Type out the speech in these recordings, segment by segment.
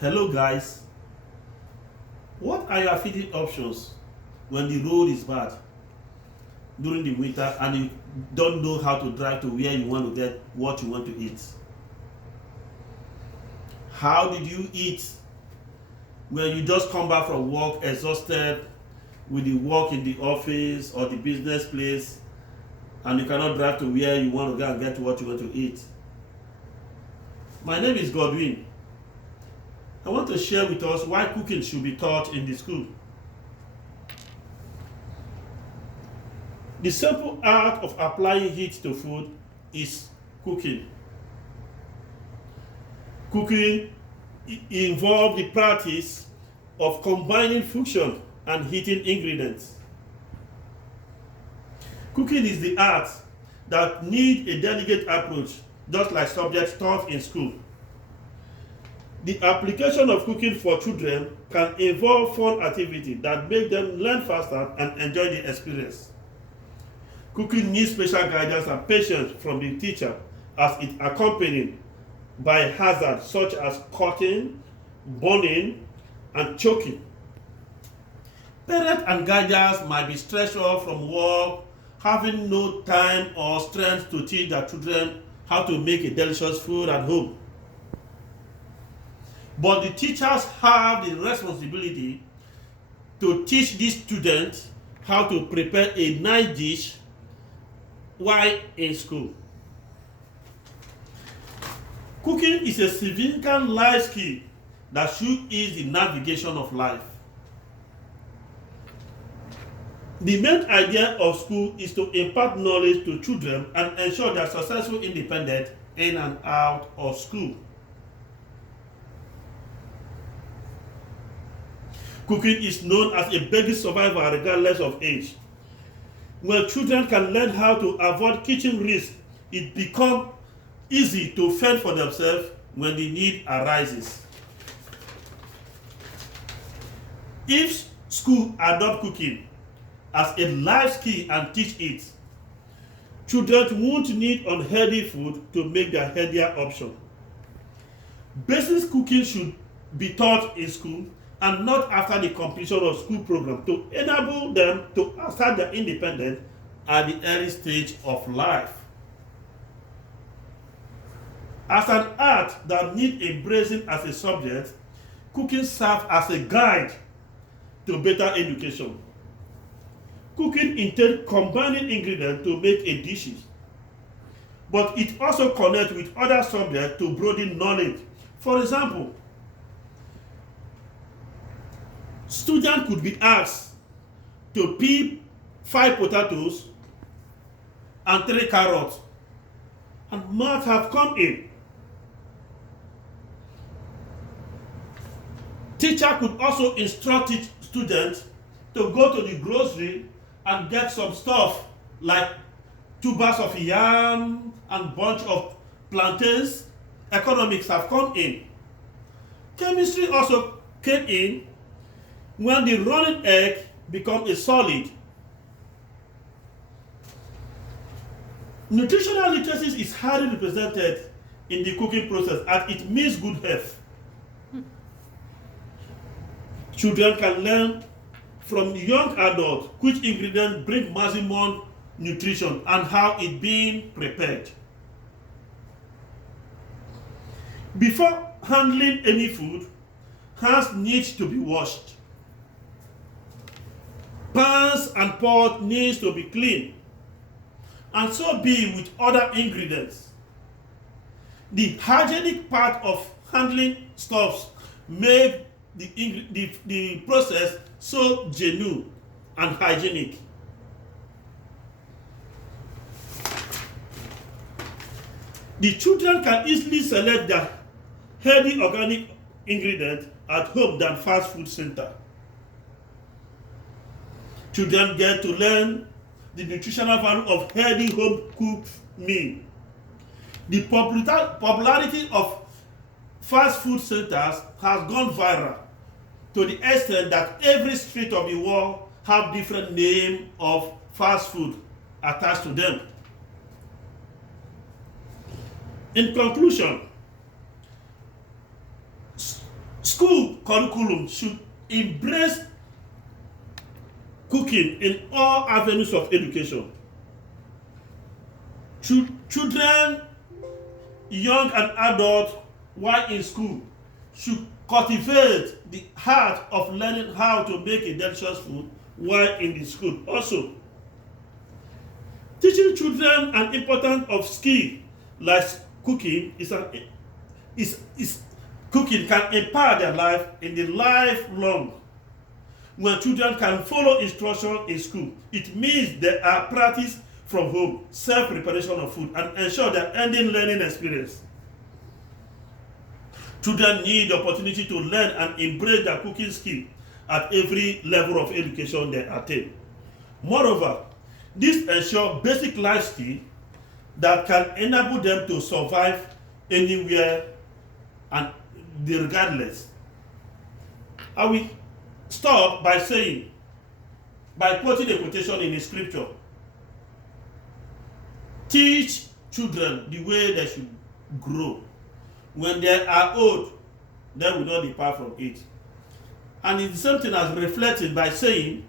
Hello guys, what are your feeding options when the road is bad during the winter and you don't know how to drive to where you want to get what you want to eat? How did you eat when you just come back from work exhausted with the work in the office or the business place and you cannot drive to where you want to go and get what you want to eat? My name is Godwin. I want to share with us why cooking should be taught in the school. The simple art of applying heat to food is cooking. Cooking involves the practice of combining friction and heating ingredients. Cooking is the art that needs a delicate approach, just like subjects taught in school. The application of cooking for children can involve fun activities that make them learn faster and enjoy the experience. Cooking needs special guidance and patience from the teacher as it accompanied by hazards such as cutting, burning, and choking. Parents and guardians might be stressed out from work, having no time or strength to teach their children how to make a delicious food at home. But the teachers have the responsibility to teach these students how to prepare a nice dish while in school. Cooking is a significant life skill that should ease the navigation of life. The main idea of school is to impart knowledge to children and ensure they are successful independent in and out of school. Cooking is known as a basic survival regardless of age. When children can learn how to avoid kitchen risk, it becomes easy to fend for themselves when the need arises. If school adopt cooking as a life skill and teach it, children won't need unhealthy food to make their healthier option. Basic cooking should be taught in school and not after the completion of school program to enable them to start their independence at the early stage of life. As an art that needs embracing as a subject, cooking serves as a guide to better education. Cooking entails combining ingredients to make a dish, but it also connects with other subjects to broaden knowledge. For example, students could be asked to peel 5 potatoes and 3 carrots, and math have come in. Teacher could also instruct students to go to the grocery and get some stuff like tubers of yam and bunch of plantains. Economics have come in. Chemistry also came in when the running egg becomes a solid. Nutritional literacy is highly represented in the cooking process as it means good health. Children can learn from young adults which ingredients bring maximum nutrition and how it being prepared. Before handling any food, hands need to be washed. Pans and pots needs to be clean, and so be with other ingredients. The hygienic part of handling stuffs make the process so genuine and hygienic. The children can easily select the healthy organic ingredient at home than fast food center. Children get to learn the nutritional value of healthy home cooked meal. The popularity of fast food centers has gone viral to the extent that every street of the world have different name of fast food attached to them. In conclusion, School curriculum should embrace cooking in all avenues of education. Children, young and adult, while in school, should cultivate the art of learning how to make a delicious food while in the school. Also, teaching children an importance of skill like cooking cooking can empower their life in the lifelong. When children can follow instruction in school, it means they are practiced from home, self-preparation of food, and ensure their ending learning experience. Children need the opportunity to learn and embrace their cooking skill at every level of education they attain. Moreover, this ensures basic life skill that can enable them to survive anywhere and regardless. I will stop by quoting a quotation in the scripture. Teach children the way they should grow. When they are old, they will not depart from it. And it's the same thing as reflected by saying,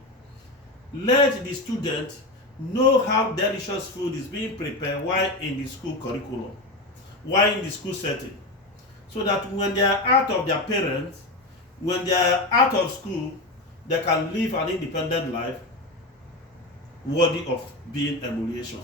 let the student know how delicious food is being prepared while in the school curriculum, while in the school setting. So that when they are out of their parents, when they are out of school, they can live an independent life worthy of being emulation.